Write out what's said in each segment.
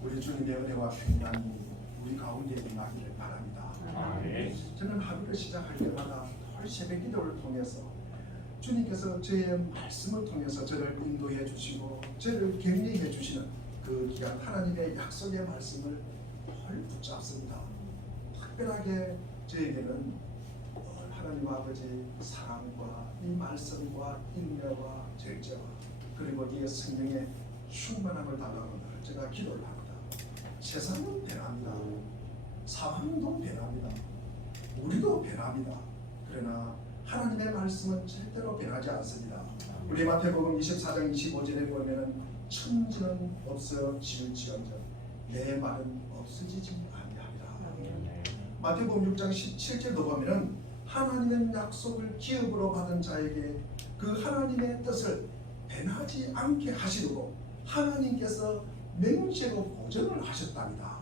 우리 주님의 은혜와 평강이 우리 가운데 임하기를 바랍니다. 저는 하루를 시작할 때마다 새벽 기도를 통해서 주님께서 저의 말씀을 통해서 저를 인도해 주시고 저를 격려해 주시는 그 귀한 하나님의 약속의 말씀을 붙잡습니다. 특별하게 저에게는 하나님 아버지 사랑과 이 말씀과 인내와 절제와 그리고 이 성령의 충만함을 달라고 제가 기도를 합니다. 세상은 변합니다. 상황도 변합니다. 우리도 변합니다. 그러나 하나님의 말씀은 절대로 변하지 않습니다. 우리 마태복음 24장 25절에 보면은 천지는 없어질지언정 내 말은 없어지지 아니하리라. 마태복음 6장 17절도 보면은 하나님의 약속을 기업으로 받은 자에게 그 하나님의 뜻을 변하지 않게 하시려고 하나님께서 맹세로 보증을 하셨답니다.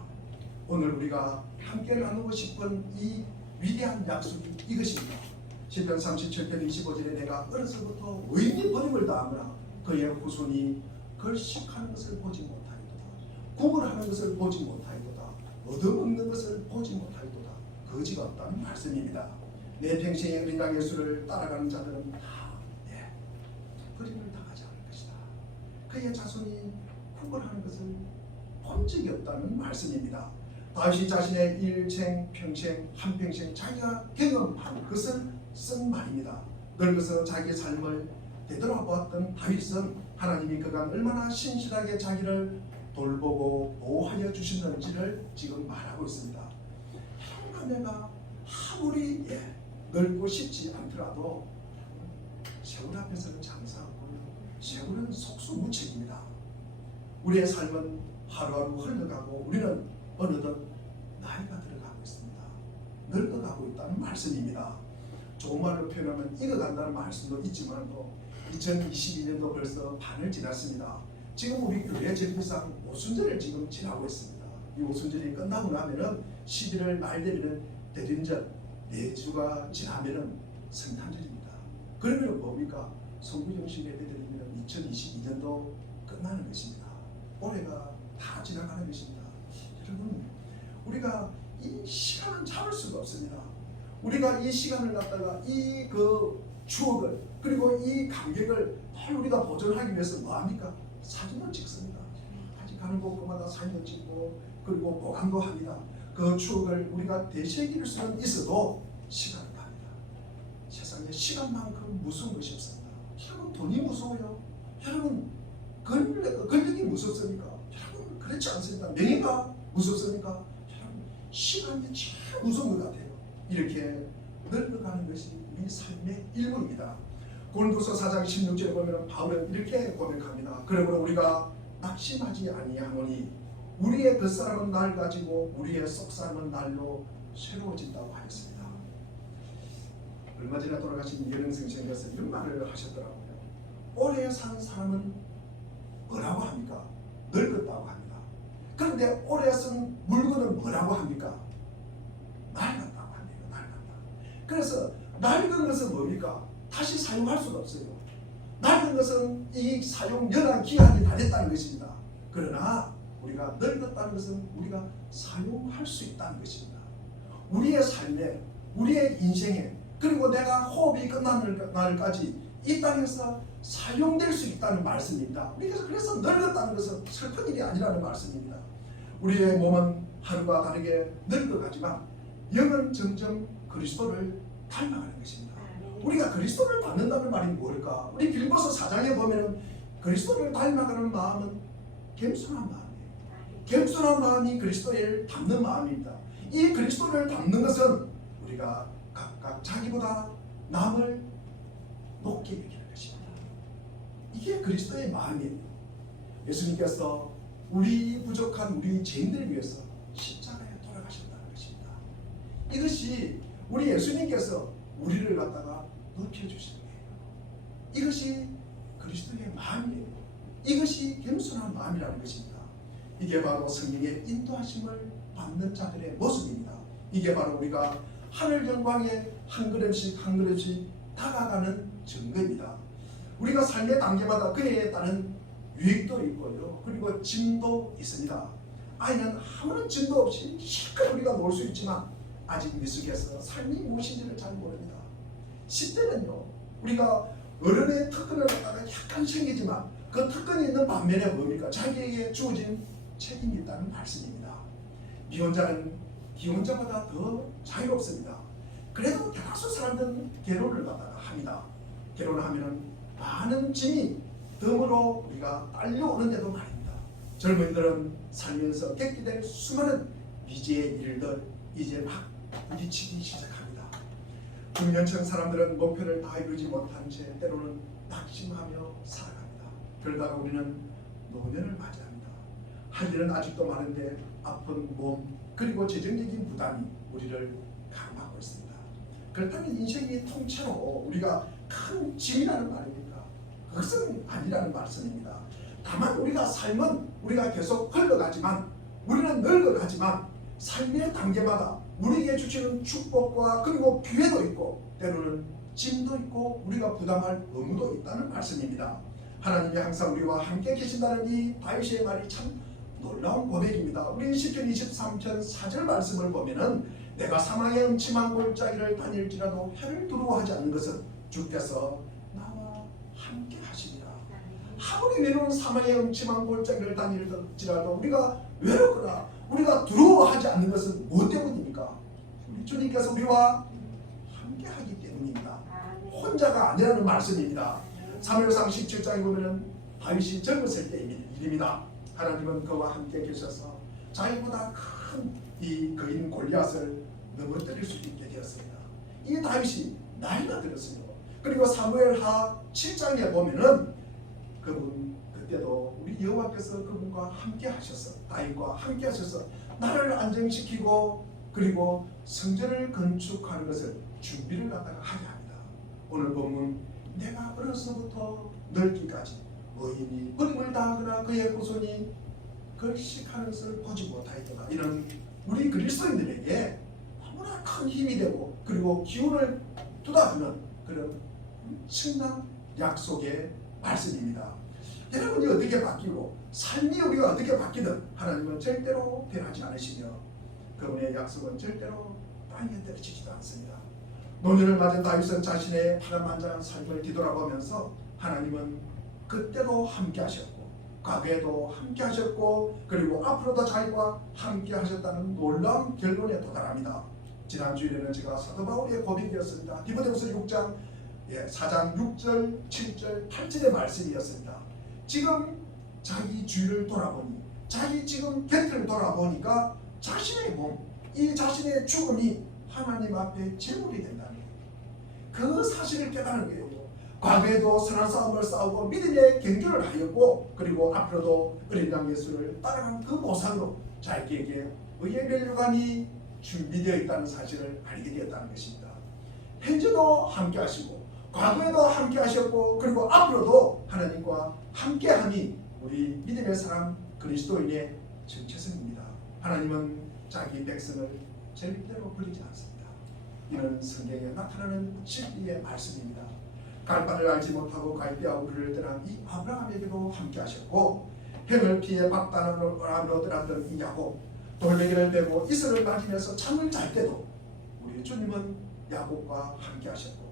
오늘 우리가 함께 나누고 싶은 이 위대한 약속이 이것입니다. 시편 37편 25절에 내가 어려서부터 의인이 버림을 당하거나 그의 후손이 걸식하는 것을 보지 못하리도다. 구걸하는 것을 보지 못하리도다. 얻어먹는 것을 보지 못하리도다. 거지가 없다는 말씀입니다. 내 평생의 어린 양 예수를 따라가는 자들은 다 버림을 당하지 않을 것이다. 그의 자손이 구걸하는 것을 본 적이 없다는 말씀입니다. 다윗이 자신의 일생, 평생, 한평생 자기가 경험한 것을 쓴 말입니다. 늙어서 자기의 삶을 되돌아보았던 다윗은 하나님이 그가 얼마나 신실하게 자기를 돌보고 보호하여 주시는지를 지금 말하고 있습니다. 하나님가 아무리 늙고 싶지 않더라도 세월 앞에서는 장사하고요. 세월은 속수무책입니다. 우리의 삶은 하루하루 흘러가고 우리는 어느덧 나이가 들어가고 있습니다. 늙어가고 있다는 말씀입니다. 좋은 말로 표현하면 익어간다는 말씀도 있지만 2022년도 벌써 반을 지났습니다. 지금 우리 교회 제일상 오순절을 지금 지나고 있습니다. 이 오순절이 끝나고 나면은 11월 말 되면 대림절 4주가 지나면은 성탄절입니다. 그러면 뭡니까? 성부정식 예배드리면 2022년도 끝나는 것입니다. 올해가 다 지나가는 것입니다. 여러분, 우리가 이 시간을 잡을 수가 없습니다. 우리가 이 시간을 갖다가 이 추억을 그리고 이 감격을 우리가 보존하기 위해서 뭐합니까? 사진을 찍습니다. 아직 가는 곳마다 사진을 찍고 그리고 보관도 합니다. 그 추억을 우리가 되새길 수는 있어도 시간은 갑니다. 세상에 시간만큼 무서운 것이 없습니다. 여러분, 돈이 무서워요? 여러분, 권력이 무섭습니까? 여러분, 그렇지 않습니까? 명예가 무섭습니까? 여러분, 시간이 참 무서운 것 같아요. 이렇게 늙어가는 것이 우리 삶의 일부입니다. 고린도서 4장 16절에 보면 바울은 이렇게 고백합니다. 그러므로 우리가 낙심하지 아니하노니 우리의 겉사람은 낡아지고 우리의 속사람은 날로 새로워진다고 하였습니다. 얼마 전에 돌아가신 이현영 선생님께서 이런 말을 하셨더라고요. 오래 산 사람은 뭐라고 합니까? 늙었다고 합니다. 그런데 오래 쓴 물건은 뭐라고 합니까? 낡았다고 합니다. 낡았다. 그래서 낡은 것은 뭡니까? 다시 사용할 수가 없어요. 낡은 것은 이 사용 연한 기한이 다 됐다는 것입니다. 그러나 우리가 늙었다는 것은 우리가 사용할 수 있다는 것입니다. 우리의 삶에, 우리의 인생에, 그리고 내가 호흡이 끝나는 날까지 이 땅에서 사용될 수 있다는 말씀입니다. 그래서 늙었다는 것은 슬픈 일이 아니라는 말씀입니다. 우리의 몸은 하루가 다르게 늙어가지만 영은 점점 그리스도를 닮아가는 것입니다. 우리가 그리스도를 닮는다는 말이 뭘까? 우리 빌보서 4장에 보면 그리스도를 닮아가는 마음은 겸손한 마음이에요. 겸손한 마음이 그리스도를 닮는 마음입니다. 이 그리스도를 닮는 것은 우리가 각각 자기보다 남을 높게 여기는 것입니다. 이게 그리스도의 마음이에요. 예수님께서 우리 부족한 우리 죄인들을 위해서 십자가에 돌아가셨다는 것입니다. 이것이 우리 예수님께서 우리를 갖다가 높여주시는 거예요. 이것이 그리스도의 마음이에요. 이것이 겸손한 마음이라는 것입니다. 이게 바로 성령의 인도하심을 받는 자들의 모습입니다. 이게 바로 우리가 하늘 영광에 한 걸음씩 한 걸음씩 다가가는 증거입니다. 우리가 삶의 단계마다 그에 따른 유익도 있고요. 그리고 짐도 있습니다. 아이는 아무런 진도 없이 실컷 우리가 놀 수 있지만 아직 미숙해서 삶이 무엇인지를 잘 모릅니다. 10대는요, 우리가 어른의 특권을 갖다가 약간 생기지만 그 특권이 있는 반면에 뭡니까? 자기에게 주어진 책임이 있다는 말씀입니다. 미혼자는 기혼자보다 더 자유롭습니다. 그래도 대다수 사람들은 결혼을 갖다가 합니다. 결혼하면 많은 짐이 덤으로 우리가 딸려오는데도 말입니다. 젊은이들은 살면서 겪게 될 수많은 미지의 일들 이제 막 부딪히기 시작합니다. 중년층 사람들은 목표를 다 이루지 못한 채 때로는 낙심하며 살아갑니다. 그러다가 우리는 노년을 맞이합니다. 할 일은 아직도 많은데 아픈 몸 그리고 재정적인 부담이 우리를 강하고 있습니다. 그렇다면 인생이 통째로 우리가 큰 짐이라는 말입니까? 그것은 아니라는 말씀입니다. 다만 우리가 삶은 우리가 계속 흘러가지만 우리는 늙어가지만 삶의 단계마다 우리에게 주시는 축복과 그리고 기회도 있고 때로는 짐도 있고 우리가 부담할 의무도 있다는 말씀입니다. 하나님이 항상 우리와 함께 계신다는 이 다윗의 말이 참 놀라운 고백입니다. 우리 시편 23편 4절 말씀을 보면은 내가 사망의 음침한 골짜기를 다닐지라도 해를 두려워하지 않는 것은 주께서 나와 함께 하시리라. 아무리 외로운 사망의 음침한 골짜기를 다닐지라도 우리가 외롭거나 우리가 두려워하지 않는 것은 무엇 때문입니까? 우리 주님께서 우리와 함께 하기 때문입니다. 혼자가 아니라는 말씀입니다. 사무엘상 17장에 보면 다윗이 젊었을 때의 일입니다. 하나님은 그와 함께 계셔서 자기보다 큰 이 거인 골리앗을 넘어뜨릴 수 있게 되었습니다. 이 다윗이 나이가 들었어요. 그리고 사무엘하 7장에 보면은 그분 그때도 우리 여호와께서 그분과 함께 하셔서 다윗과 함께 하셔서 나라를 안정시키고 그리고 성전을 건축하는 것을 준비를 갖다가 하게 합니다. 오늘 본문 내가 어려서부터 늙기까지 의인이 버림을 당하거나 그의 후손이 걸식하는 것을 보지 못하였다. 이런 우리 그리스도인들에게 너무나 큰 힘이 되고 그리고 기운을 쏟아주는 그런 엄청난 약속의 말씀입니다. 여러분이 어떻게 바뀌고 삶이 우리가 어떻게 바뀌든 하나님은 절대로 변하지 않으시며 그분의 약속은 절대로 땅에 떨어지지도 않습니다. 노년을 맞은 다윗은 자신의 파란만장한 삶을 뒤돌아보면서 하나님은 그때도 함께 하셨고 과거에도 함께 하셨고 그리고 앞으로도 자기와 함께 하셨다는 놀라운 결론에 도달합니다. 지난주에는 제가 사도 바울의 고백이었습니다. 디모데후서 6장 4장 6절 7절 8절의 말씀이었습니다. 지금 자기 주위를 돌아보니 자기 지금 곁을 돌아보니까 자신의 몸, 이 자신의 죽음이 하나님 앞에 제물이 된다는 거예요. 그 사실을 깨달은 거예요. 과거에도 선한 싸움을 싸우고 믿음의 경주를 하였고 그리고 앞으로도 어린 양 예수를 따라간 그 보상으로 자기에게 의의 멸류관이 준비되어 있다는 사실을 알게 되었다는 것입니다. 현재도 함께 하시고 과거에도 함께 하셨고 그리고 앞으로도 하나님과 함께하니 우리 믿음의 사람 그리스도인의 정체성입니다. 하나님은 자기 백성을 절대로 버리지 않습니다. 이는 성경에 나타나는 진리의 말씀입니다. 갈 바를 알지 못하고 갈대아 우리를 떠난 이 아브라함에게도 함께 하셨고 형을 피해 박단으로 들었던 이 야곱 돌멩이를 베고 이슬을 맞으면서 잠을 잘 때도 우리 주님은 야곱과 함께 하셨고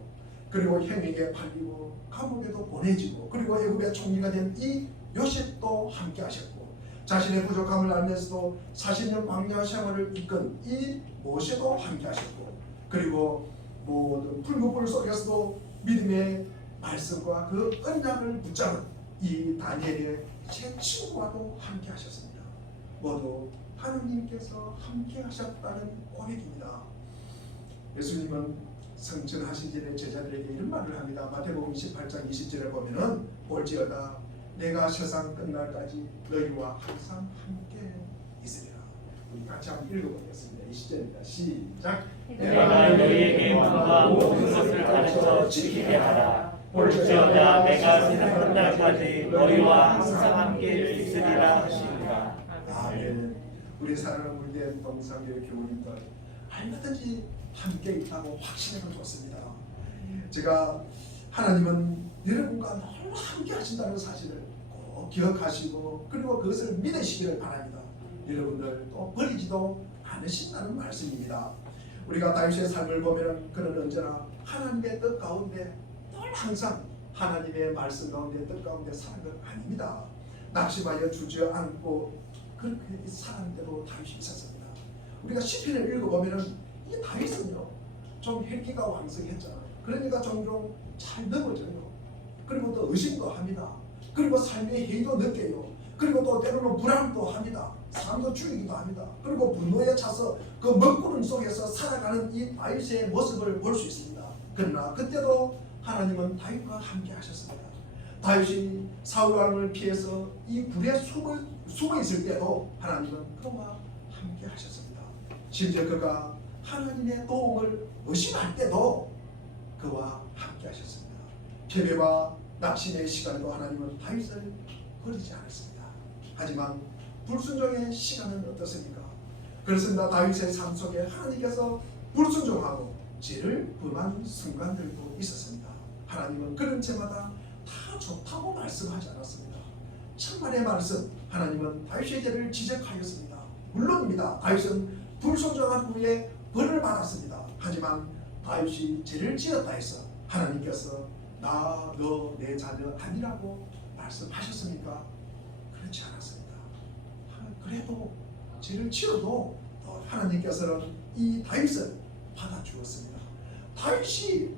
그리고 형에게 팔리고 감옥에도 보내지고 그리고 애굽의 총리가 된 이 요셉도 함께 하셨고 자신의 부족함을 알면서도 40년 광야 생활을 이끈 이 모세도 함께 하셨고 그리고 모든 풀무불 속에서도 믿음의 말씀과 그 언약을 붙잡은 이 다니엘의 제 친구와도 함께 하셨습니다. 모두 하느님께서 함께 하셨다는 고백입니다. 예수님은 성천하신 전에 제자들에게 이런 말을 합니다. 마태복음 28장 20절에 보면은 볼지어다 내가 세상 끝날까지 너희와 항상 함께 있으리라. 우리 같이 한번 읽어보겠습니다. 20절입니다. 시작. 내가 너희에게 왕과 모든 것을 가르쳐 지키게 하라. 볼지어다 내가 세상 끝날까지 너희와 항상 함께 있으리라 하시니라. 아멘. 우리 사랑하는 물된 동상교회 교우님들 얼마든지 함께 있다고 확신하면 좋습니다. 제가 하나님은 여러분과 늘 함께 하신다는 사실을 꼭 기억하시고 그리고 그것을 믿으시기를 바랍니다. 여러분들 또 버리지도 않으신다는 말씀입니다. 우리가 다윗의 삶을 보면 그는 언제나 하나님의 뜻 가운데 늘 항상 하나님의 말씀 가운데 뜻 가운데 사는 것 아닙니다. 낙심하여 주저앉고 그렇게 사는 대로 다윗이 있었습니다. 우리가 시편을 읽어보면 이 다윗은요 좀 혈기가 왕성했잖아요. 그러니까 종종 잘 넘어져요. 그리고 또 의심도 합니다. 그리고 삶의 해이도 느껴요. 그리고 또 때로는 불안도 합니다. 사람도 죽이기도 합니다. 그리고 분노에 차서 그 먹구름 속에서 살아가는 이 다윗의 모습을 볼 수 있습니다. 그러나 그때도 하나님은 다윗과 함께 하셨습니다. 다윗이 사울 왕을 피해서 이 굴에 숨어 있을 때도 하나님은 그와 함께 하셨습니다. 심지어 그가 하나님의 도움을 의심할 때도 그와 함께 하셨습니다. 패배와 낙심의 시간에도 하나님은 다윗을 버리지 않았습니다. 하지만 불순종의 시간은 어떻습니까? 그렇습니다. 다윗의 삶 속에 하나님께서 불순종하고 죄를 범한 순간들도 있었습니다. 하나님은 그런 죄마다 다 좋다고 말씀하지 않았습니다. 천만의 말씀, 하나님은 다윗의 죄를 지적하였습니다. 물론입니다. 다윗은 불순종한 후에 벌을 받았습니다. 하지만 다윗이 죄를 지었다 해서 하나님께서 너 내 자녀 아니라고 말씀하셨습니까? 그렇지 않았습니다. 그래도 죄를 지어도 하나님께서는 이 다윗을 받아주었습니다. 다윗이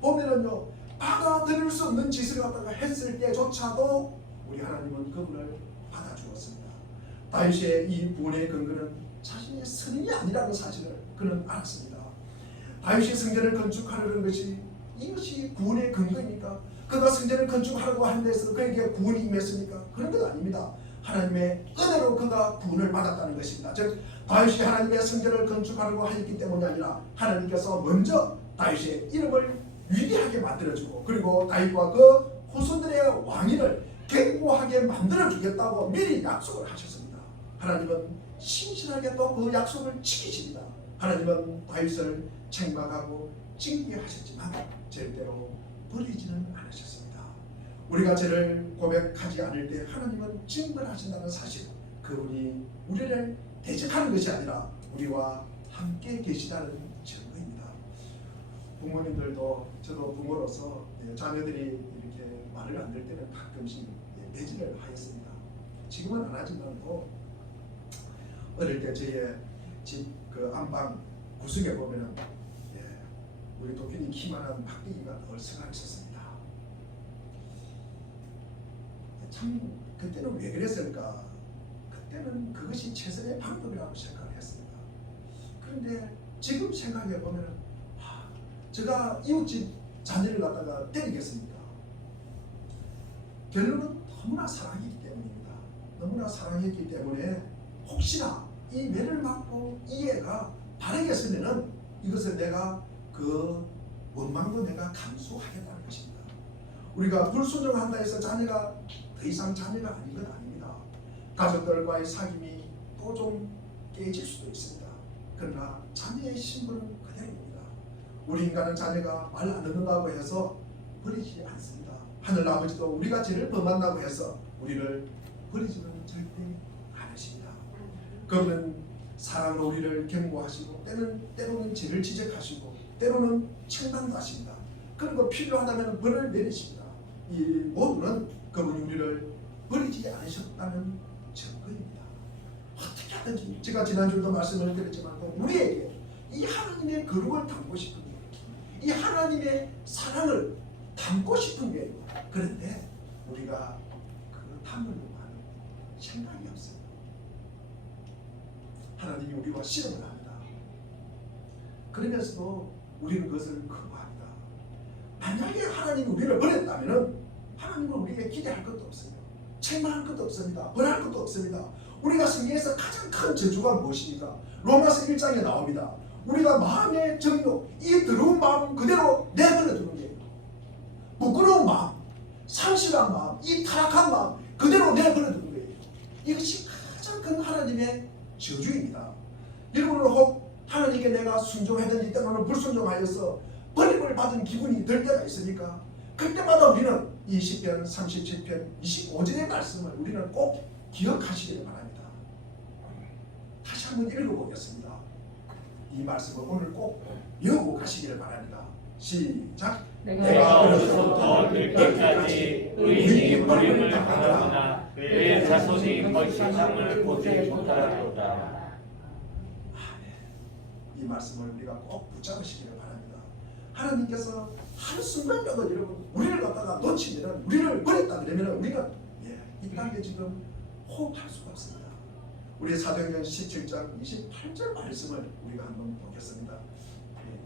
보면은요 받아들일 수 없는 짓을 갖다가 했을 때조차도 우리 하나님은 그분을 받아주었습니다. 다윗의 이 구원의 근거는 자신의 선이 아니라는 사실을 그는 알았습니다. 다윗이 성전을 건축하려는 것이 이것이 구원의 근거입니까? 그가 성전을 건축하려고 하는 데서 그에게 구원이 임했습니까? 그런 것 아닙니다. 하나님의 은혜로 그가 구원을 받았다는 것입니다. 즉 다윗이 하나님의 성전을 건축하려고 하였기 때문이 아니라 하나님께서 먼저 다윗의 이름을 위대하게 만들어주고 그리고 다윗과 그 후손들의 왕위를 견고하게 만들어주겠다고 미리 약속을 하셨습니다. 하나님은 신실하게 또 그 약속을 지키십니다. 하나님은 다윗을 책망하고 징계하셨지만 절대로 버리지는 않으셨습니다. 우리가 죄를 고백하지 않을 때 하나님은 징벌하신다는 사실, 그분이 우리를 대적하는 것이 아니라 우리와 함께 계시다는 증거입니다. 부모님들도 저도 부모로서 자녀들이 이렇게 말을 안 들 때는 가끔씩 매질을 하였습니다. 지금은 안 하지만도 어릴 때 저의 집 그 안방 구석에 보면은 우리 도균이 키만한 막대기가 널스가 있었습니다. 참 그때는 왜 그랬을까? 그때는 그것이 최선의 방법이라고 생각을 했습니다. 그런데 지금 생각해 보면 제가 이웃집 자녀를 갖다가 때리겠습니까? 결론은 너무나 사랑했기 때문입니다. 너무나 사랑했기 때문에 혹시나 이 매를 맞고 이 애가 바르게 서면은 이것을 내가 그 원망도 내가 감수하겠다는 것입니다. 우리가 불순종한다 해서 자녀가 더 이상 자녀가 아닌 건 아닙니다. 가족들과의 사귐이 또 좀 깨질 수도 있습니다. 그러나 자녀의 신분은 그대로입니다. 우리 인간은 자녀가 말 안 듣는다고 해서 버리지 않습니다. 하늘 아버지도 우리가 죄를 범한다고 해서 우리를 버리지는 절대 않으십니다. 그분은 사랑으로 우리를 경고하시고 때로는 죄를 지적하시고 때로는 책망도 하십니다. 그리고 필요하다면 벌을 내리십니다. 이 모두는 그분이 우리를 버리지 않으셨다는 증거입니다. 어떻게 하든지 제가 지난주에도 말씀을 드렸지만 우리에게 이 하나님의 거룩을 담고 싶은 거예요. 이 하나님의 사랑을 담고 싶은 거예요. 그런데 우리가 그 담으려고 하는 생각이 없어요. 하나님이 우리와 실험을 합니다. 그러면서도 우리는 그것을 거부합니다. 만약에 하나님이 우리를 버렸다면 하나님은 우리에게 기대할 것도 없습니다. 책망할 것도 없습니다. 벌할 것도 없습니다. 우리가 성경에서 가장 큰 저주가 무엇입니까? 로마서 1장에 나옵니다. 우리가 마음의 정욕, 이 더러운 마음 그대로 내버려 두는 게 부끄러운 마음, 상실한 마음, 이 타락한 마음 그대로 내버려 두는 거예요. 이것이 가장 큰 하나님의 저주입니다. 여러분은 혹 하나님께 내가 순종하든지 때로는 불순종하여서 버림을 받은 기분이 들 때가 있습니까? 그때마다 우리는 이 시편 37편 25절의 말씀을 우리는 꼭 기억하시기를 바랍니다. 한번 읽어보겠습니다. 이 말씀을 오늘 꼭 외우고 가시기를 바랍니다. 시작. 내가 어려서부터 늙기까지 의인이 버림을 당하거나 내 자손이 벌식함을 보지 못하리로다. 이 말씀을 우리가 꼭 붙잡으시기를 바랍니다. 하나님께서 한순간이라도 여러분 우리를 갖다가 놓치면 우리를 버렸다 그러면 우리가 이 땅에 지금 호흡할 수가 없습니다. 우리 사도행전 17장 28절 말씀을 우리가 한번 보겠습니다.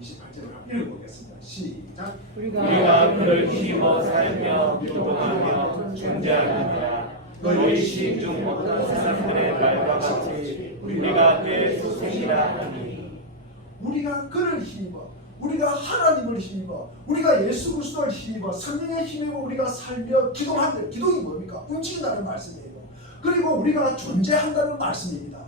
28절을 읽어보겠습니다. 시작. 우리가 그를 힘입어 살며 기도하며 존재하느니라. 너희 시인 중 어떤 사람들의 말과 같이 우리가 내 소생이라 하니. 우리가 그를 힘입어, 우리가 하나님을 힘입어, 우리가 예수 그리스도를 힘입어 성령의 힘입어 우리가 살며 기도하는 기도이 뭡니까? 움직인다는 말씀이에요. 그리고 우리가 존재한다는 말씀입니다.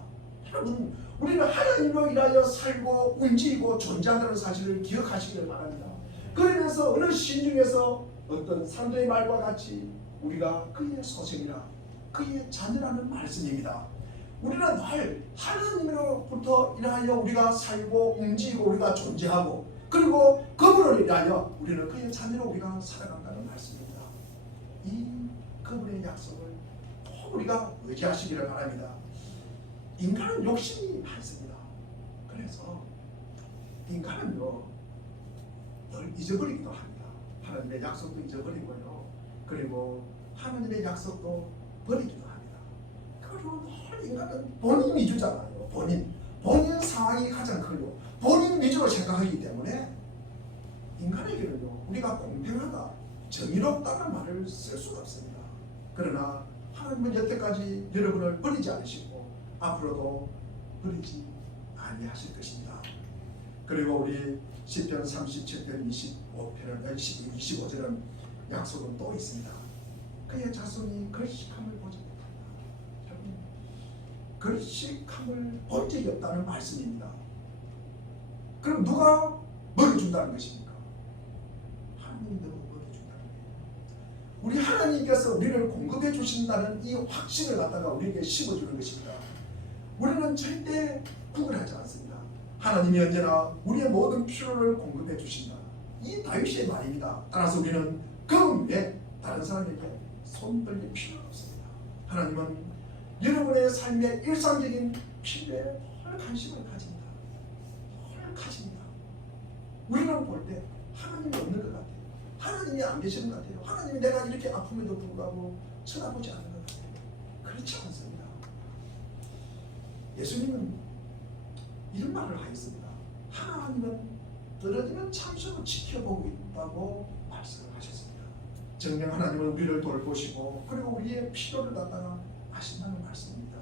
여러분 우리는 하나님으로 인하여 살고 움직이고 존재한다는 사실을 기억하시기를 바랍니다. 그러면서 어느 신중에서 어떤 사람들의 말과 같이 우리가 그의 소생이라 그의 자녀라는 말씀입니다. 우리는 늘 하나님으로부터 인하여 우리가 살고 움직이고 우리가 존재하고 그리고 그분을 인하여 우리는 그의 자녀로 우리가 살아간다는 말씀입니다. 이 그분의 약속을 꼭 우리가 의지하시기를 바랍니다. 인간은 욕심이 많습니다. 그래서 인간은요 늘 잊어버리기도 합니다. 하나님의 약속도 잊어버리고요. 그리고 하나님의 약속도 버리기도 합니다. 그리고 늘 인간은 본인 위주잖아요. 본인 상황이 가장 크고 본인 위주로 생각하기 때문에 인간에게는요 우리가 공평하다, 정의롭다는 말을 쓸 수가 없습니다. 그러나 하나님은 여태까지 여러분을 버리지 않으시고 앞으로도 버리지 아니하실 것입니다. 그리고 우리 시편 37편 25절은 약속은 또 있습니다. 그의 자손이 걸식함을 보지 못한다. 여러분, 걸식함을 본 적이 없다는 말씀입니다. 그럼 누가 먹여준다는 것입니까? 하나님이 먹여준다는 거예요. 우리 하나님께서 우리를 공급해 주신다는 이 확신을 갖다가 우리에게 심어주는 것입니다. 우리는 절대 구걸하지 않습니다. 하나님이 언제나 우리의 모든 필요를 공급해 주신다. 이 다윗의 말입니다. 따라서 우리는 그 외에 다른 사람에게 손 벌릴 필요가 없습니다. 하나님은 여러분의 삶의 일상적인 필요에 늘 관심을 가집니다. 늘 가집니다. 우리는 볼 때 하나님이 없는 것 같아요. 하나님이 안 계시는 것 같아요. 하나님이 내가 이렇게 아픔에도 불구하고 쳐다보지 않는 것 같아요. 그렇지 않습니다. 예수님은 이런 말을 하였습니다. 하나님은 떨어지는 참수로 지켜보고 있다고 말씀을 하셨습니다. 정녕 하나님은 우리를 돌보시고 그리고 우리의 필요를 갖다가 아신다는 말씀입니다.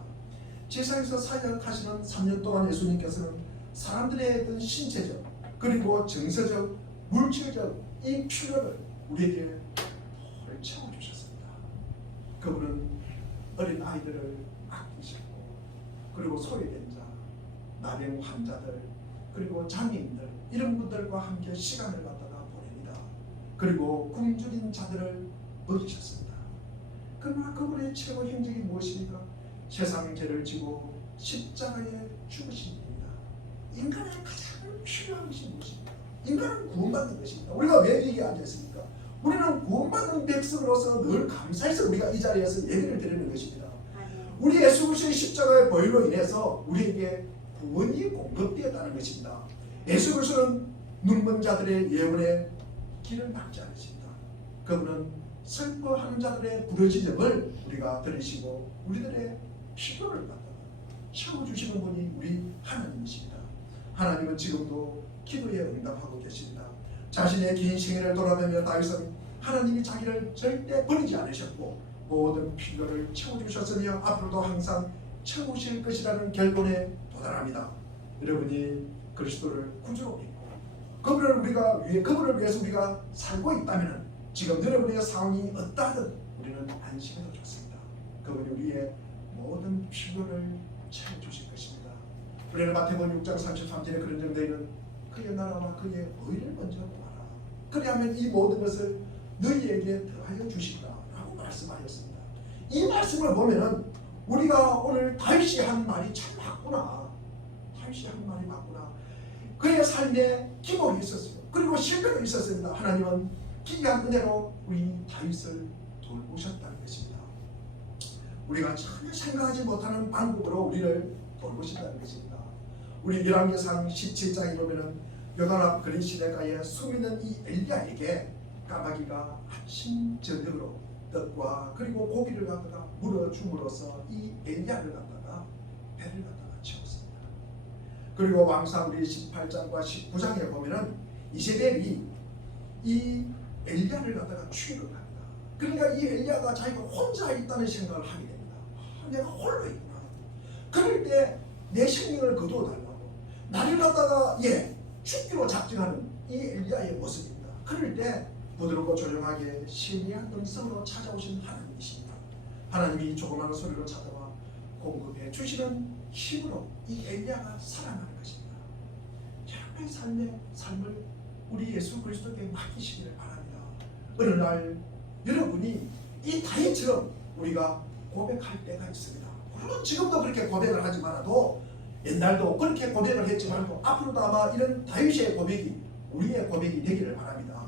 제사에서 사역하시는 3년 동안 예수님께서는 사람들의 어떤 신체적 그리고 정서적 물질적 이 필요를 우리에게 늘 채워주셨습니다. 그분은 어린 아이들을 아끼시고 그리고 소외된 자, 나병 환자들, 그리고 장애인들 이런 분들과 함께 시간을 갖다가 보냅니다. 그리고 굶주린 자들을 먹이셨습니다. 그러나 그분의 최고 행적이 무엇입니까? 세상 죄를 지고 십자가에 죽으신 일입니다. 인간의 가장 필요한 것이 무엇입니까? 인간은 구원받는 것입니다. 우리가 왜 여기 앉아있습니까? 우리는 구원받은 백성으로서 늘 감사해서 우리가 이 자리에서 예배를 드리는 것입니다. 우리 예수 그리스도의 십자가의 보혈로 인해서 우리에게 구원이 공급되었다는 것입니다. 예수 그리스도는 눈먼 자들의 예언의 길을 막지 않으십니다. 그분은 슬퍼하는 자들의 부르짖음을 우리가 들으시고 우리들의 필요를 갖다가 채워주시는 분이 우리 하나님이십니다. 하나님은 지금도 기도에 응답하고 계십니다. 자신의 긴 생애를 돌아다니며 다윗은 하나님이 자기를 절대 버리지 않으셨고 모든 필요를 채워주셨으며 앞으로도 항상 채우실 것이라는 결론에 도달합니다. 여러분이 그리스도를 구주로 믿고 그분을 위해서 우리가 살고 있다면 지금 여러분의 상황이 어떠하든 우리는 안심해도 좋습니다. 그분이 우리의 모든 필요를 채워주실 것입니다. 우리는 마태복음 6장 33절에 그런 정도에는 그의 나라와 그의 의를 먼저 구하라. 그리하면 이 모든 것을 너희에게 더하여 주시리라 라고 말씀하셨습니다. 이 말씀을 보면은 우리가 오늘 다윗이 한 말이 참 맞구나. 다윗이 한 말이 맞구나. 그의 삶에 기복이 있었어요. 그리고 실패도 있었습니다. 하나님은 기이한 은혜로 우리 다윗을 돌보셨다는 것입니다. 우리가 전혀 생각하지 못하는 방법으로 우리를 돌보신다는 것입니다. 우리 열왕기상 17장에 보면은 요단 그린 시내가에 숨있는 이 엘리야에게 까마귀가 아침 저녁으로 떡과 그리고 고기를 갖다가 물어줌으로써 이 엘리야를 갖다가 배를 갖다가 채웠습니다. 그리고 왕상 우리 18장과 19장에 보면은 이세벨이 이 엘리야를 갖다가 죽이러 갑니다. 그러니까 이 엘리야가 자기가 혼자 있다는 생각을 하게 됩니다. 내가 홀로 있구나. 그럴 때 내 생명을 거두어 달라고 나를 갖다가 죽기로 작정하는 이 엘리야의 모습입니다. 그럴 때 부드럽고 조용하게 신비한 음성으로 찾아오신 하나님이십니다. 하나님이 조그마한 소리로 찾아와 공급해 주시는 힘으로 이 엘리야가 살아나는 것입니다. 여러분의 삶을 우리 예수 그리스도께 맡기시기를 바랍니다. 어느 날 여러분이 이 다윗처럼 우리가 고백할 때가 있습니다. 물론 지금도 그렇게 고백을 하지 말아도 옛날도 그렇게 고백을 했지만 앞으로도 아마 이런 다윗의 고백이 우리의 고백이 되기를 바랍니다.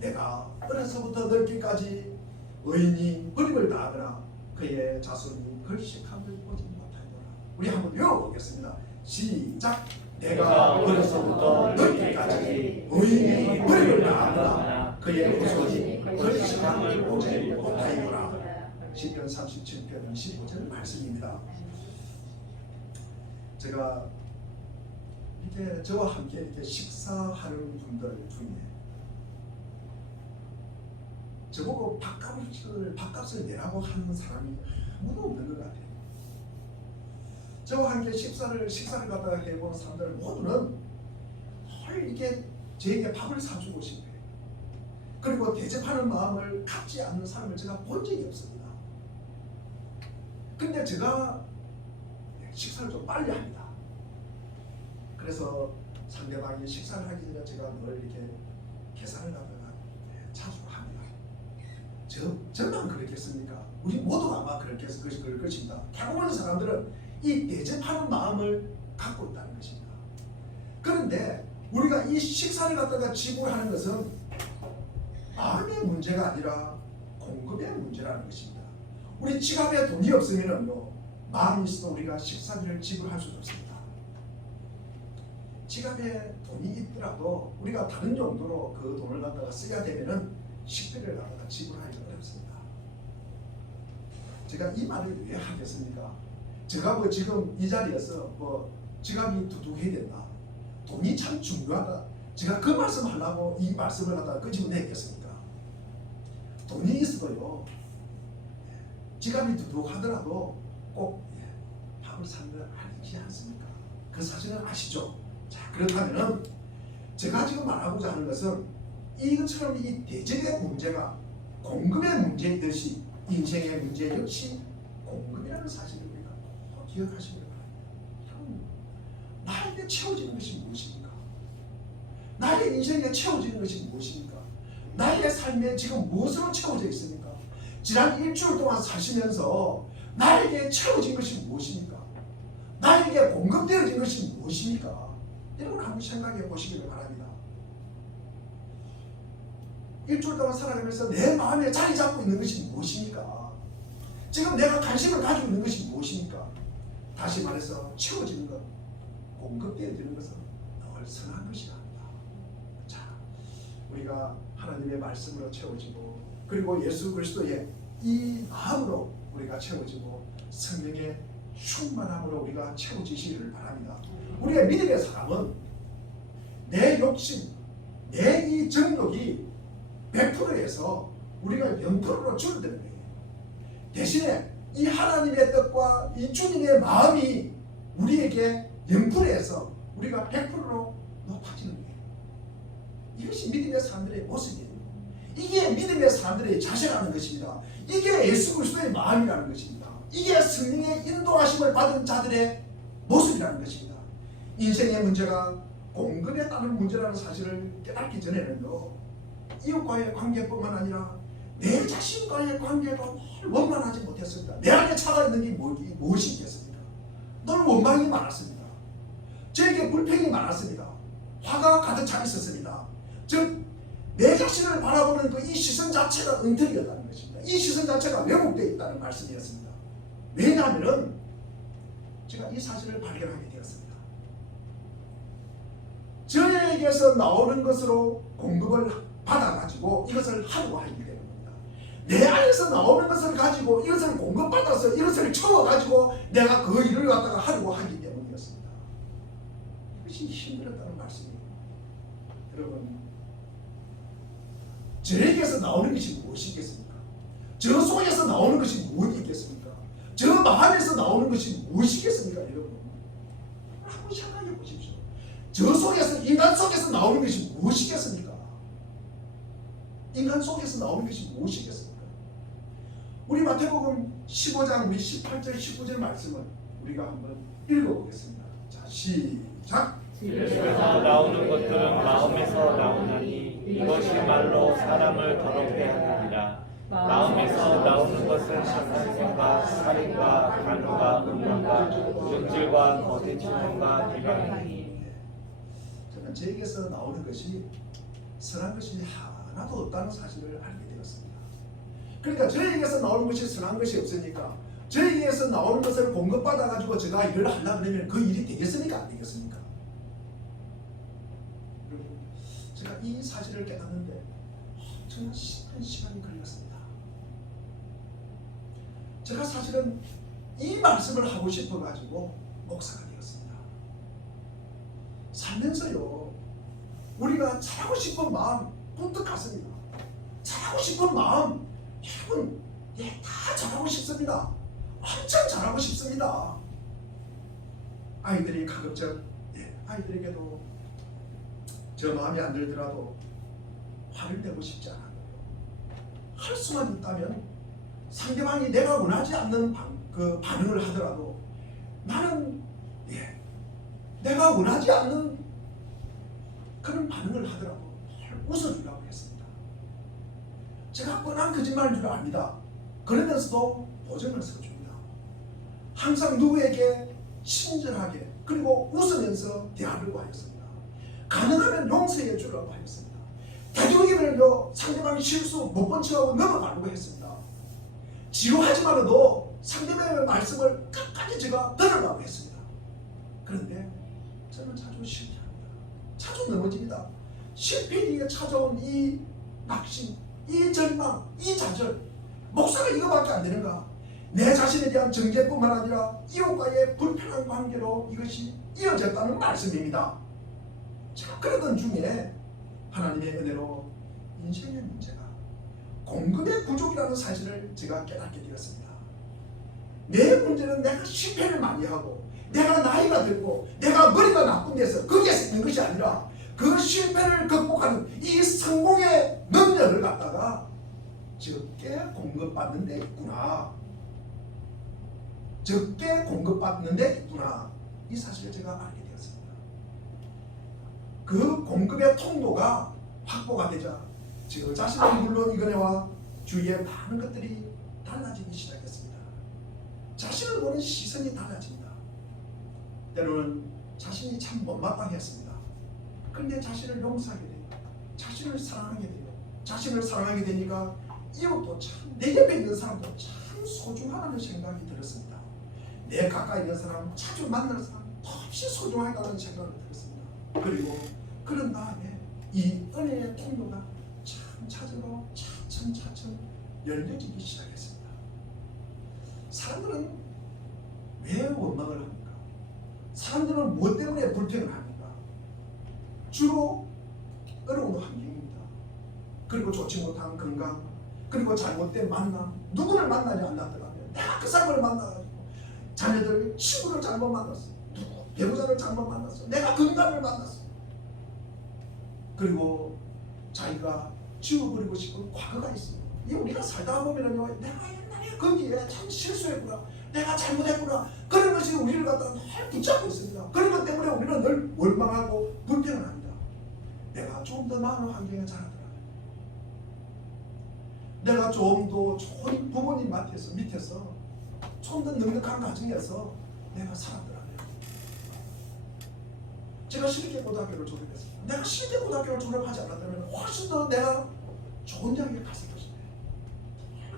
내가 어려서부터 늙기까지 의인이 버림을 당하거나 그의 자손이 걸식함을 보지 못하더라. 우리 한번 외워보겠습니다. 시작. 내가 어려서부터 늙기까지 의인이 버림을 당하거나 그의 자손이 걸식함을 보지 못하더라. 시편 37편 15절 말씀입니다. 제가 이렇게 저와 함께 이렇게 식사하는 분들 중에 저보고 밥값을 내라고 하는 사람이 아무도 없는 것 같아요. 저와 함께 식사를 갖다가 해본 사람들 모두는 이렇게 저에게 밥을 사주고 싶어요. 그리고 대접하는 마음을 갖지 않는 사람을 제가 본 적이 없습니다. 근데 제가 식사를 좀 빨리 합니다. 그래서 상대방이 식사를 하기 전에 제가 늘 이렇게 계산을 하다가 자주 합니다. 저만 그렇겠습니까? 우리 모두가 아마 그럴 것입니다. 대부분의 사람들은 이 대접하는 마음을 갖고 있다는 것입니다. 그런데 우리가 이 식사를 갖다가 지불하는 것은 마음의 문제가 아니라 공급의 문제라는 것입니다. 우리 지갑에 돈이 없으면요 마음이 있어도 우리가 식사비를 지불할 수 없습니다. 지갑에 돈이 있더라도 우리가 다른 용도로 그 돈을 갖다가 써야 되면은 식비를 갖다가 지불하기 어렵습니다. 제가 이 말을 왜 하겠습니까? 제가 지금 이 자리에서 지갑이 두둑해야 된다. 돈이 참 중요하다. 제가 그 말씀 하려고 이 말씀을 갖다가 끄집어내겠습니까? 돈이 있어도요 지갑이 두둑하더라도 꼭 밥을 사는 건 아니지 않습니까? 그 사실은 아시죠? 자, 그렇다면 제가 지금 말하고자 하는 것은 이것처럼 이 대접의 문제가 공급의 문제이듯이 인생의 문제 역시 공급이라는 사실을 우리가 꼭 기억하시기 바랍니다. 나에게 채워지는 것이 무엇입니까? 나의 인생에 채워지는 것이 무엇입니까? 나의 삶에 지금 무엇으로 채워져 있습니까? 지난 일주일 동안 사시면서 나에게 채워진 것이 무엇입니까? 나에게 공급되어진 것이 무엇입니까? 여러분 한번 생각해 보시기를 바랍니다. 일주일 동안 살아가면서 내 마음에 자리 잡고 있는 것이 무엇입니까? 지금 내가 관심을 가지고 있는 것이 무엇입니까? 다시 말해서 채워지는 것, 공급되어지는 것은 늘 선한 것이 아니다. 자, 우리가 하나님의 말씀으로 채워지고 그리고 예수 그리스도의 이 마음으로 우리가 채워지고 성령의 충만함으로 우리가 채워지시기를 바랍니다. 우리의 믿음의 사람은 내 욕심, 내 이 정욕이 100%에서 우리가 0%로 줄어드는 거예요. 대신에 이 하나님의 뜻과 이 주님의 마음이 우리에게 0%에서 우리가 100%로 높아지는 거예요. 이것이 믿음의 사람들의 모습이에요. 이게 믿음의 사람들의 자세라는 것입니다. 이게 예수 그리스도의 마음이라는 것입니다. 이게 성령의 인도하심을 받은 자들의 모습이라는 것입니다. 인생의 문제가 공급에 따른 문제라는 사실을 깨닫기 전에는요 이웃과의 관계뿐만 아니라 내 자신과의 관계도 늘 원만하지 못했습니다. 내 안에 차가 있는 게 무엇이 있겠습니까? 늘 원망이 많았습니다. 제 속에 불평이 많았습니다. 화가 가득 차 있었습니다. 즉 내 자신을 바라보는 그 이 시선 자체가 엉터리였다는 것입니다. 이 시선 자체가 왜곡되어 있다는 말씀이었습니다. 왜냐하면 제가 이 사실을 발견하게 되었습니다. 저에게서 나오는 것으로 공급을 받아가지고 이것을 하려고 하기 때문입니다. 내 안에서 나오는 것을 가지고 이것을 공급받아서 이것을 채워가지고 내가 그 일을 갖다가 하려고 하기 때문이었습니다. 이것이 힘들었다는 말씀이에요. 여러분, 저에게서 나오는 것이 무엇이겠습니까? 저 속에서 나오는 것이 무엇이겠습니까? 저 마음에서 나오는 것이 무엇이겠습니까? 여러분, 한번 생각해 보십시오. 저 속에서, 인간 속에서 나오는 것이 무엇이겠습니까? 인간 속에서 나오는 것이 무엇이겠습니까? 우리 마태복음 15장 우리 18절 19절 말씀을 우리가 한번 읽어보겠습니다. 자, 시작. 입에서 나오는 것들은 마음에서 나오나니 이것이 말로 사람을 더럽게 하느니라. 마음에서 나오는 것은 상상과 살인과 간과 음란과 음질과 거짓 증언과 비방이니. 저는 저에게서 나오는 것이 선한 것이 하나도 없다는 사실을 알게 되었습니다. 그러니까 저에게서 나오는 것이 선한 것이 없으니까 저에게서 나오는 것을 공급받아 가지고 제가 일을 하려고 하면 그 일이 되겠습니까? 안 되겠습니까? 여러분, 제가 이 사실을 깨닫는데 정말 한 시간이 걸렸습니다. 제가 사실은 이 말씀을 하고 싶어 가지고 목사가 되었습니다. 살면서요, 우리가 잘하고 싶은 마음 문득 갔습니다. 잘하고 싶은 마음, 여러분, 다 잘하고 싶습니다. 엄청 잘하고 싶습니다. 아이들이 가급적 아이들에게도 저 마음에 안 들더라도 화를 내고 싶지 않아요. 할 수만 있다면 상대방이 내가 원하지 않는 그 반응을 하더라도 나는 내가 원하지 않는 그런 반응을 하더라도 웃어주려고 했습니다. 제가 뻔한 거짓말인 줄 압니다. 그러면서도 보증을 서줍니다. 항상 누구에게 친절하게 그리고 웃으면서 대하려고 하였습니다. 가능하면 용서해 주려고 하였습니다. 대중이면요 상대방이 실수 못 본 척하고 넘어가려고 했습니다. 지루하지만도 상대방의 말씀을 끝까지 제가 들으려고 했습니다. 그런데 저는 자주 실패합니다. 자주 넘어집니다. 실패 뒤에 찾아온 이 낙심, 이 절망, 이 좌절, 목사가 이거밖에 안 되는가? 내 자신에 대한 정죄뿐만 아니라 이웃과의 불편한 관계로 이것이 이어졌다는 말씀입니다. 제가 그러던 중에 하나님의 은혜로 인생의 문제가 공급의 부족이라는 사실을 제가 깨닫게 되었습니다. 내 문제는 내가 실패를 많이 하고 내가 나이가 들고 내가 머리가 나쁜 데서 거기에서 있는 것이 아니라 그 실패를 극복하는 이 성공의 능력을 갖다가 적게 공급받는 데 있구나. 적게 공급받는 데 있구나. 이 사실을 제가 알게 되었습니다. 그 공급의 통로가 확보가 되자 저 자신은 물론 이거네와 주위의 많은 것들이 달라지기 시작했습니다. 자신을 보는 시선이 달라집니다. 때로는 자신이 참 못마땅했습니다. 그런데 자신을 용서하게 돼요. 자신을 사랑하게 돼요. 자신을 사랑하게 되니까 이웃도 참 내 옆에 있는 사람도 참 소중하다는 생각이 들었습니다. 내 가까이 있는 사람, 자주 만나는 사람 몹시 소중하다는 생각을 들었습니다. 그리고 그런 다음에 이 은혜의 통로가 참 차츰 열려지기 시작했습니다. 사람들은 왜 원망을 합니까? 사람들은 무엇 때문에 불평을 합니까? 주로 어려운 환경입니다. 그리고 좋지 못한 건강, 그리고 잘못된 만남, 누구를 만나지 않았더라면 내가 그 사람을 만나가지고 자녀들, 친구를 잘못 만났어, 배우자를 잘못 만났어, 내가 건강을 만났어. 그리고 자기가 지워버리고 싶은 과거가 있어요. 이 우리가 살다 보면은요, 내가 옛날에 거기에 참 실수했구나, 내가 잘못했구나, 그런 것이 우리를 갖다가 늘 붙잡고 있습니다. 그런 것 때문에 우리는 늘 원망하고 불평을 합니다. 내가 좀 더 나은 환경에 자라더라면, 내가 좀 더 좋은 부모님 밑에서 좀 더 넉넉한 가정에서 내가 살았더라면, 제가 실대 고등학교를 졸업했습니다. 내가 실대 고등학교를 졸업하지 않았다면 훨씬 더 내가 좋은 대학에 갔을 것인데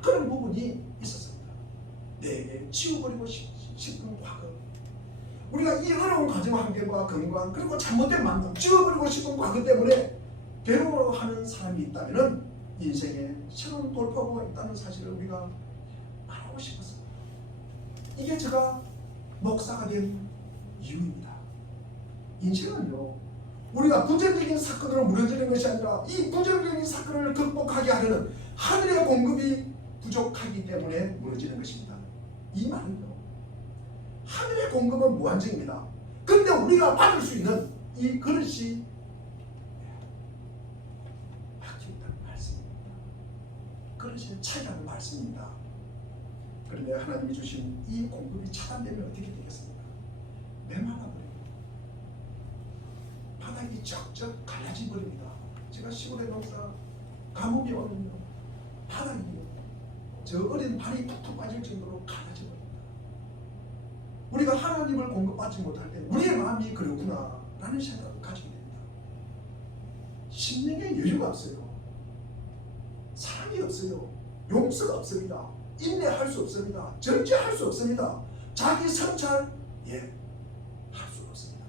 그런 부분이 있었습니다. 내게 지워버리고 싶은 과거, 우리가 이 어려운 가정 환경과 건강 그리고 잘못된 만남, 지워버리고 싶은 과거 때문에 괴로워하는 사람이 있다면 인생에 새로운 돌파구가 있다는 사실을 우리가 말하고 싶었습니다. 이게 제가 목사가 된 이유입니다. 인생은요, 우리가 부정적인 사건으로 무너지는 것이 아니라 이 부정적인 사건을 극복하게 하려는 하늘의 공급이 부족하기 때문에 무너지는 것입니다. 이 말은요, 하늘의 공급은 무한정입니다. 그런데 우리가 받을 수 있는 이 그릇이 바뀌었다는 말씀입니다. 그릇이 차이라는 말씀입니다. 그런데 하나님이 주신 이 공급이 차단되면 어떻게 되겠습니까? 메말라버립니다. 바닥이 쩍쩍 갈라져 버립니다. 제가 시골에 농사 가뭄이 오면요, 바닥이 저 어린 발이 툭툭 빠질 정도로 갈라져 버립니다. 우리가 하나님을 공급받지 못할 때 우리의 마음이 그렇구나 라는 생각을 가지게 됩니다. 심령에 여유가 없어요. 사랑이 없어요. 용서가 없습니다. 인내할 수 없습니다. 절제할 수 없습니다. 자기 성찰 할 수 없습니다.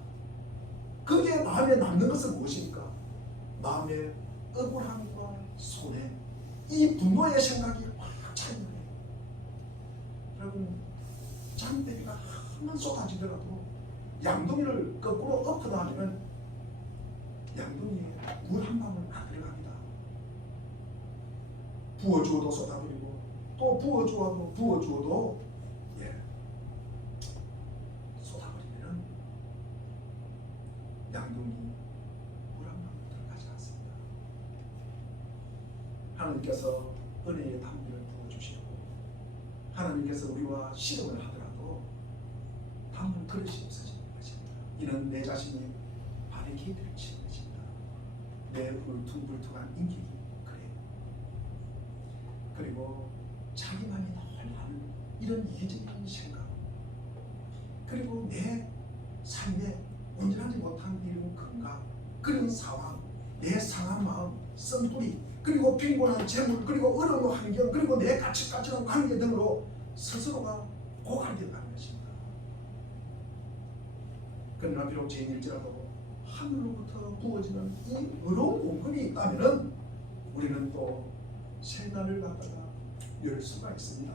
그게 마음에 남는 것은 무엇입니까? 마음의 억울함과 손해, 이 분노의 생각이 확 차있는 거예요. 여러분, 장대비가 한번 쏟아지더라도 양동이를 거꾸로 엎어다 하면 양동이에 물 한 방울 안 들어갑니다. 부어주어도 쏟아버리고 또 부어주어도 쏟아버리면 양동이 물 한 방울 들어가지 않습니다. 하나님께서 은혜의 담비를 부어주시고 하나님께서 우리와 시험을 하더라도 담을 그릇이 없어지는 것입니다. 이는 내 자신이 바리케이드를 치는 것입니다. 내 울퉁불퉁한 인격이 그래요. 그리고 자기만이 늘 하는 이런 이기적인 생각, 그리고 내 삶에 온전하지 못한 이런 건강, 그런 상황, 내 상한 마음, 썸뿌리, 그리고 빈곤한 재물, 그리고 어려운 환경, 그리고 내 가치관 관계 등으로 스스로가 고갈되어 가는 것입니다. 그러나 비록 죄인일지라도 하늘로부터 부어지는 이 어려운 공급이 있다면 우리는 또 생각을 갖다가 열 수가 있습니다.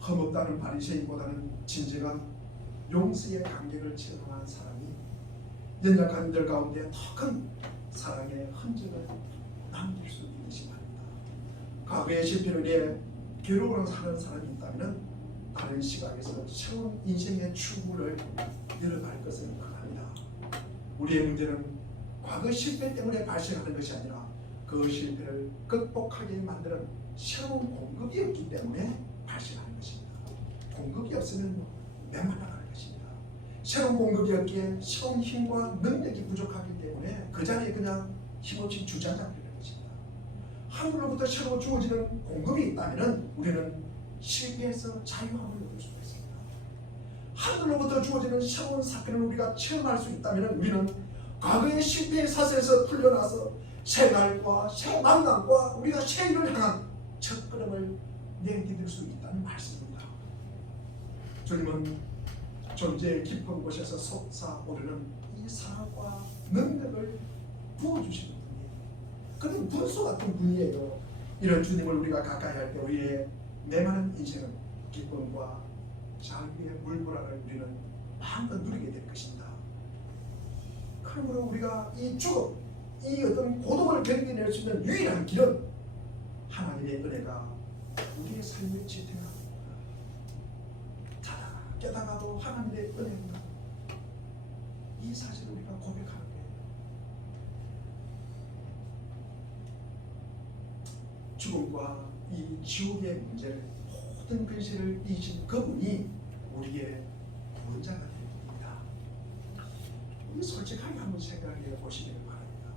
험없다는 바리새인보다는 진정한 용서의 간격을 체험한 사람이 연약한 이들 가운데 더 큰 사랑의 흔적을 남길 수 있듯이 말입니다. 과거의 실패를 위해 괴로움을 사는 사람이 있다면 다른 시각에서 새로운 인생의 추구를 열어갈 것을 바랍니다. 우리의 문제는 과거 실패 때문에 발생하는 것이 아니라 그 실패를 극복하게 만드는 새로운 공급이 없기 때문에 발생하는 것입니다. 공급이 없으면 메말라가는 것입니다. 새로운 공급이 없기에 새로운 힘과 능력이 부족하기 때문에 그 자리에 그냥 힘없이 주저앉는 것입니다. 하늘로부터 새로 주어지는 공급이 있다면 우리는 실패에서 자유함을 얻을 수가 있습니다. 하늘로부터 주어지는 새로운 사건을 우리가 체험할 수 있다면 우리는 과거의 실패의 사슬에서 풀려나서 새 날과 새 만남과 우리가 새 일을 향한 첫걸음을 내디딜 수 있다는 말씀입니다. 주님은 존재의 깊은 곳에서 솟아오르는 이 사랑과 능력을 부어주시는 분이에요. 그는 분수 같은 분이에요. 이런 주님을 우리가 가까이 할 때 우리의 메마른 인생은 기쁨과 자유의 물보라를 우리는 마음껏 누리게 될 것입니다. 그러므로 우리가 이 죽음, 이 어떤 고독을 견뎌낼 수 있는 유일한 길은 하나님의 은혜가 우리의 삶에 지탱합니다. 자다가 깨다가도 하나님의 은혜입니다. 이 사실을 우리가 고백하는 거예요. 죽음과 이 지옥의 문제를 모든 근시를 이긴 그분이 우리의 구원자가 될 겁니다. 우리 솔직하게 한번 생각해 보시기를 바랍니다.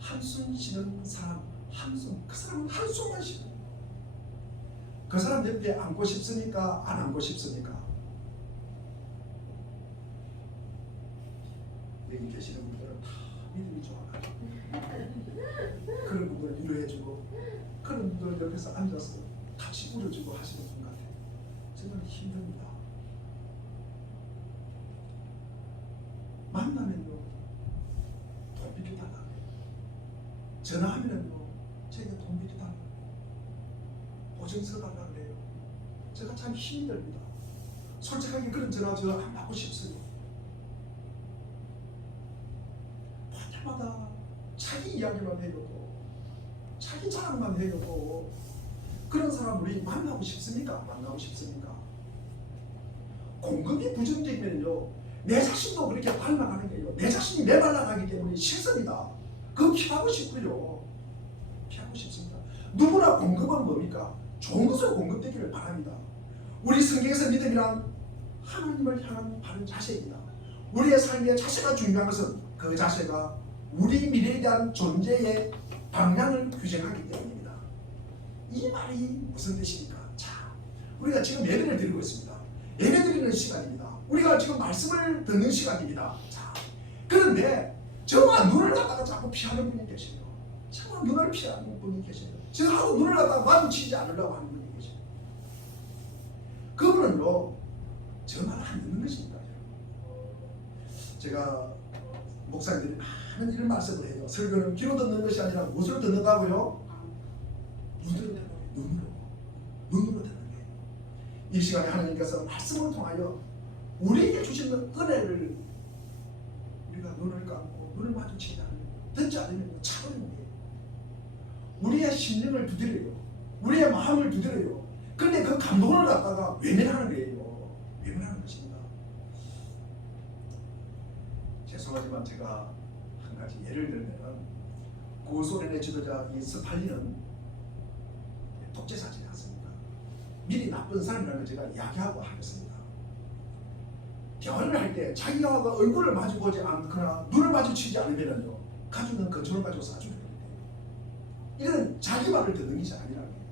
한숨 쉬는 사람, 그 사람은 한숨만 쉬는 거예요. 그 사람 옆에 앉고 싶습니까? 안 앉고 싶습니까? 여기 계시는 분들은 다 믿음이 좋아가지고 그런 분들을 위로해주고 그런 분들 옆에서 앉아서 같이 울어주고 하시는 분 같아요. 저는 힘듭니다. 만나면요 돈 빌려달라고 해요. 전화하면요 제가 돈 빌려달라고 해요. 보증서 달라고 그래요. 제가 참 힘듭니다. 솔직하게 그런 전화 저 안 받고 싶어요. 때마다 자기 이야기만 해요. 자기 자랑만 해요. 그런 사람 우리 만나고 싶습니까? 만나고 싶습니까? 공급이 부정적이면요 내 자신도 그렇게 밟아가는 거예요. 내 자신이 메말라가기 때문에 싫습니다. 그거 피하고 싶고요. 피하고 싶습니다. 누구나 공급은 뭡니까? 좋은 것으로 공급되기를 바랍니다. 우리 성경에서 믿음이란 하나님을 향한 바른 자세입니다. 우리의 삶의 자세가 중요한 것은 그 자세가 우리 미래에 대한 존재의 방향을 규정하기 때문입니다. 이 말이 무슨 뜻입니까? 자, 우리가 지금 예배를 드리고 있습니다. 예배 드리는 시간입니다. 우리가 지금 말씀을 듣는 시간입니다. 자, 그런데 저와 눈을 갖다가 자꾸 피하는 분이 계세요. 저와 눈을 피하는 분이 계세요. 저하고 눈을 갖다가 마주치지 않으려고 하는 분이 계세요. 그분은요, 저 말 안 듣는 것입니다. 제가 목사님들이 많은 이런 말씀을 해요. 설교는 귀로 듣는 것이 아니라 무엇으로 듣는다고요? 눈으로 듣는 거예요. 눈으로 듣는 거예요. 이 시간에 하나님께서 말씀을 통하여 우리에게 주시는 은혜를 우리가 눈을 감고 눈을 마주치지 않으면 듣지 않으면 차버리는 거예요. 우리의 심령을 두드려요. 우리의 마음을 두드려요. 그런데 그 감동을 갖다가 외면하는 거예요. 외면하는 것입니다. 죄송하지만 제가 한 가지 예를 들면 고소련의 지도자 이 스탈린은 독재자지 않습니까? 미리 나쁜 사람이라는 걸 제가 이야기하고 하겠습니다. 대화를 할 때 자기가 얼굴을 마주보지 않거나 눈을 마주치지 않으면요 가주는 건초를 가지고 쏴주는 거예요. 이건 자기 말을 듣는 것이 아니라는 거예요.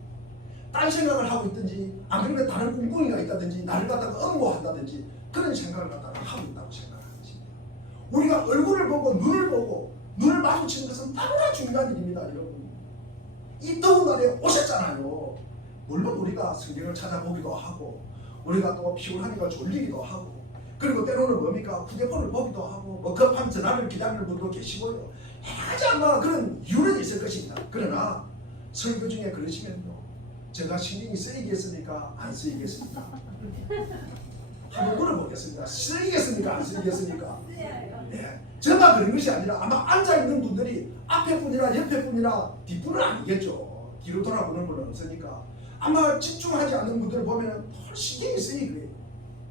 딴 생각을 하고 있든지 안 그러면 다른 꿍꿍이가 있다든지 나를 갖다가 응모한다든지 그런 생각을 갖다가 하고 있다고 생각하는 것입니다. 우리가 얼굴을 보고 눈을 마주치는 것은 너무나 중요한 일입니다. 여러분, 이 더운 날에 오셨잖아요. 물론 우리가 성경을 찾아보기도 하고 우리가 또 피곤하니까 졸리기도 하고 그리고 때로는 뭡니까 휴대폰을 보기도 하고 뭐 급한 전화를 기다리는 분도 계시고요. 하지 않나 그런 이유는 있을 것입니다. 그러나 설교 중에 그러시면요 제가 신경이 쓰이겠습니까? 안 쓰이겠습니까? 한번 물어보겠습니다. 쓰이겠습니까? 안 쓰이겠습니까? 네. 저만 그런 것이 아니라 아마 앉아있는 분들이 앞에 분이나 옆에 분이나 뒷분은 아니겠죠. 뒤로 돌아보는 분은 없으니까 아마 집중하지 않는 분들을 보면 신경이 쓰이고요.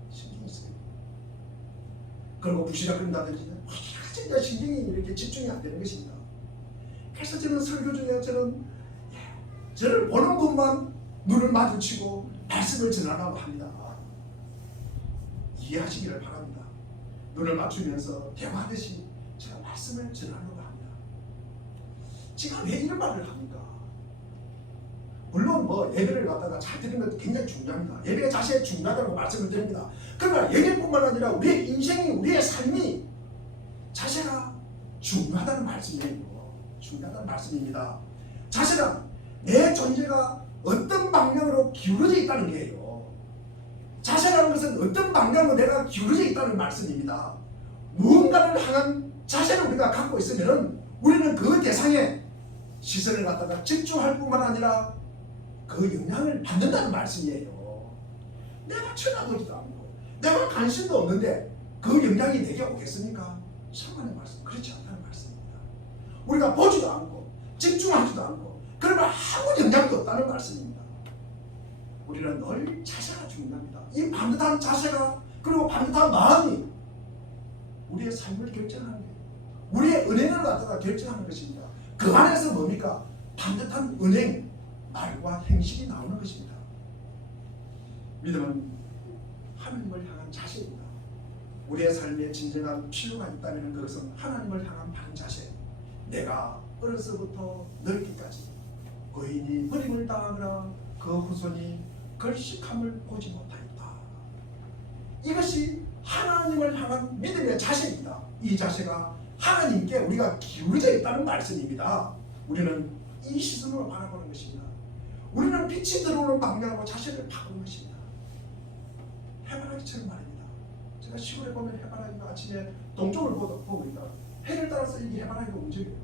신경이 쓰이고 그리고 부시락거린다든지 진짜 신경이 이렇게 집중이 안 되는 것입니다. 그래서 저는 설교 중에 저를 보는 분만 눈을 마주치고 말씀을 전하라고 합니다. 이해하시기를 바랍니다. 눈을 맞추면서 대화하듯이 제가 말씀을 전하려고 합니다. 제가 왜 이런 말을 합니까? 물론 뭐 예배를 갖다가 잘 드리는 것도 굉장히 중요합니다. 예배의 자세가 중요하다고 말씀을 드립니다. 그러나 예배뿐만 아니라 우리의 인생이 우리의 삶이 자세가 중요하다는 말씀이에요. 중요하다는 말씀입니다. 자세란 내 존재가 어떤 방향으로 기울어져 있다는 거예요. 자세라는 것은 어떤 방향으로 내가 기울어져 있다는 말씀입니다. 무언가를 향한 자세를 우리가 갖고 있으면 우리는 그 대상에 시선을 갖다가 집중할 뿐만 아니라 그 영향을 받는다는 말씀이에요. 내가 쳐다보지도 않고 내가 관심도 없는데 그 영향이 내게 오겠습니까? 참만의 말씀, 그렇지 않다는 말씀입니다. 우리가 보지도 않고 집중하지도 않고 그러면 아무 영향도 없다는 말씀입니다. 우리는 늘 자세가 중요합니다. 이 반듯한 자세가 그리고 반듯한 마음이 우리의 삶을 결정하는 거예요. 우리의 은행을 갖다가 결정하는 것입니다. 그 안에서 뭡니까? 반듯한 은행, 말과 행실이 나오는 것입니다. 믿음은 하나님을 향한 자세입니다. 우리의 삶에 진정한 필요가 있다면 그것은 하나님을 향한 바른 자세. 내가 어려서부터 늙기까지 거인이 버림을 당하거나 그 후손이 걸식함을 보지 못하였다. 이것이 하나님을 향한 믿음의 자세입니다. 이 자세가 하나님께 우리가 기울어져 있다는 말씀입니다. 우리는 이 시선으로 바라보는 것입니다. 우리는 빛이 들어오는 방향으로 자신을 바꾸는 것입니다. 해바라기처럼 말입니다. 제가 시골에 보면 해바라기가 아침에 동쪽을 보고 있다. 해를 따라서 이 해바라기가 움직여요.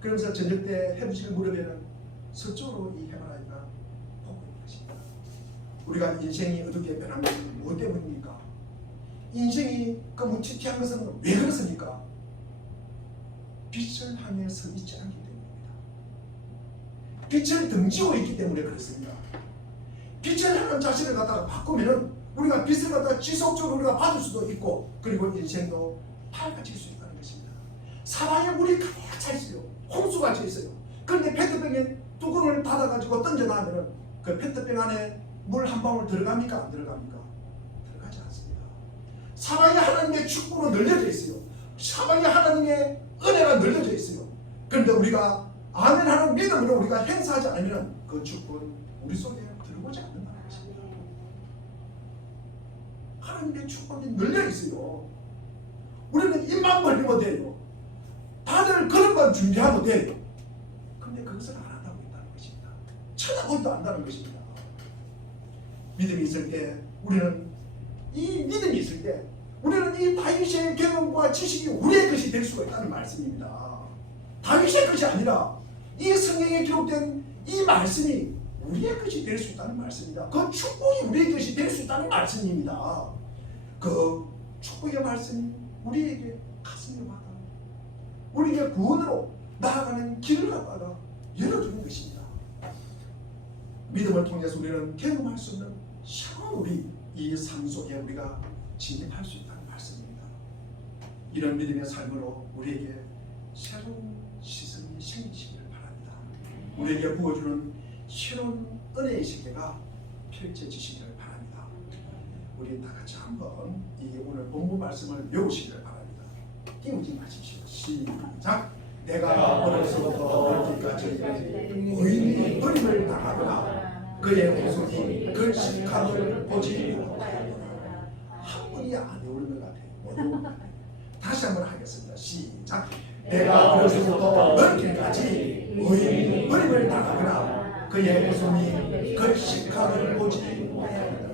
그러면서 저녁 때 해부지를 무렵에는 서쪽으로 이 해바라기가 보고 있는 것입니다. 우리가 인생이 어떻게 변한 것은 무엇 때문입니까? 인생이 묻히튀한 것은 왜 그렇습니까? 빛을 향해 서 있지 않기 때문입니다. 빛을 등지고 있기 때문에 그렇습니다. 빛을 향한 자신을 갖다가 바꾸면은 우리가 빛을 갖다가 지속적으로 우리가 받을 수도 있고, 그리고 인생도 밝아질 수 있다는 것입니다. 사방에 물이 가득 차 있어요. 홍수가 차 있어요. 그런데 페트병에 뚜껑을 닫아가지고 던져놔면은 그 페트병 안에 물 한 방울 들어갑니까? 안 들어갑니까? 들어가지 않습니다. 사방에 하나님의 축복은 늘려져 있어요. 사방에 하나님의 은혜가 늘려져 있어요. 그런데 우리가 아멘하는 믿음으로 우리가 행사하지 않으면 그 축복은 우리 속에 들어오지 않는다는 것입니다. 하나님의 축복이 늘려 있어요. 우리는 입만 벌리면 돼요. 다들 그런 건 준비하면 돼요. 그런데 그것을 안 한다고 있다는 것입니다. 쳐다보지도 않는다는 것입니다. 믿음이 있을 때 우리는 이 믿음이 있을 때 우리는 이 다윗의 경험과 지식이 우리의 것이 될 수가 있다는 말씀입니다. 다윗의 것이 아니라 이 성경에 기록된 이 말씀이 우리의 것이 될 수 있다는 말씀입니다. 그 축복이 우리의 것이 될 수 있다는 말씀입니다. 그 축복의 말씀이 우리에게 가슴을 받아 우리에게 구원으로 나아가는 길을 갖다가 열어주는 것입니다. 믿음을 통해서 우리는 경험할 수 없는 새로운 우리 이 삶 속에 우리가 진입할 수 있다는 말씀입니다. 이런 믿음의 삶으로 우리에게 새로운 시선이 생기시기를 바랍니다. 우리에게 부어주는 새로운 은혜의 세계가 펼쳐지시기를 바랍니다. 우리 다 같이 한번 이 오늘 본문 말씀을 외우시기를 바랍니다. 끼우지 마십시오. 시작. 내가 어려서부터 어리기까지 의인이 어림을 당하거나 그의 모습이 글씨감을 보지 못하였다. 한 분이 안 외우는 것 같아요. 다시 한번 하겠습니다. 시작. 내가 어려서부터 어리기까지 의인이 어림을 당하거나 그의 모습이 글씨감을 보지 못하였다.